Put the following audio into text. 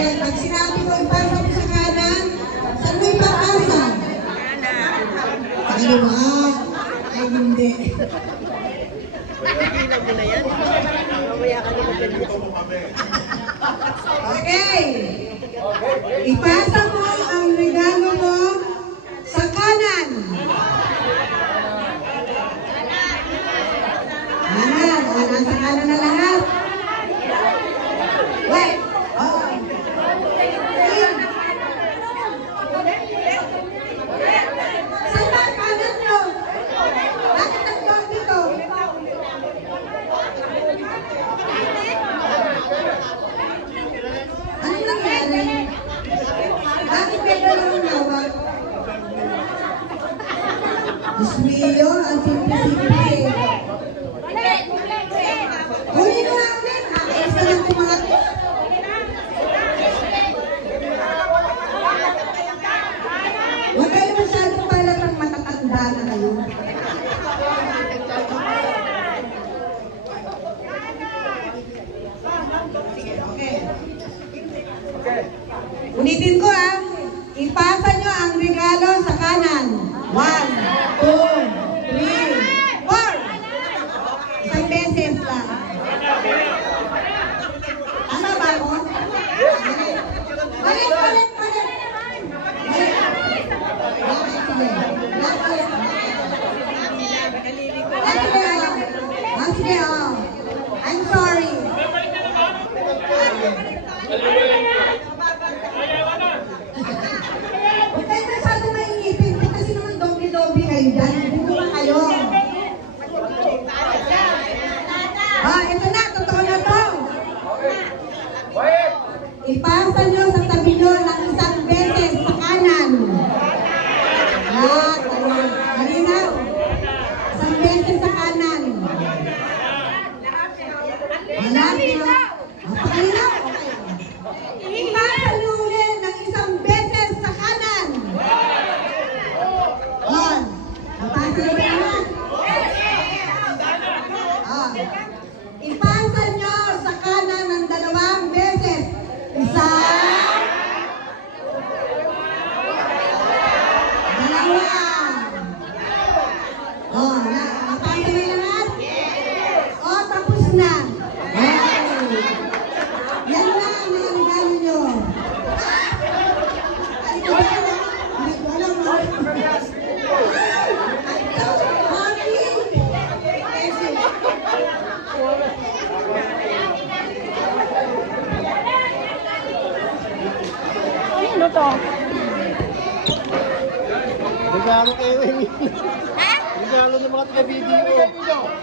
Okay, pag sinabi ko ipasa mo sa kanan, saan mo ipapasa? Sa kaliwa. Ay, hindi. Bilang mo na yan. Mamaya ka na maganda. Okay. Ipasa mo ang regalo mo sa kanan. Kanan. O, nasa kanan na lahat. Wait. Oo. Saan ba ang kanan nyo? Bakit ang doon dito? Ano nangyari? Bakit may dalawang hawak? Diyos mio, ang simple-simple. Huli ko nga ulit. Ayos na lang tumakot. Huwag kayo masyadong palatang matatanda na kayo. Okay. Ulitin ko ipasa nyo ang regalo sa kanan. 1, 2, 3, 4. Isang beses lang. Tama ba ako? Balik. Balik. Sige. I'm sorry. Huwag kayo masyado maingipin kasi naman dobi-dobi kayo dyan. Dito na kayo. Ito na. Totoo na to. Ipasa nyo sa tabi nyo ng isang beses sa kanan. Halinaw. Isang beses sa kanan. Halinaw. Halinaw. Ipasa nyo ulit ng isang beses sa kanan. On. Ipasa nyo naman. Ipasa nyo sa kanan ng dalawang beses. Isa. Dalawa. Napasa nyo lahat? Tapos na. Yan lang ang regalo nyo. Ano to? Regalo kayo eh. Regalo ng mga taga-video.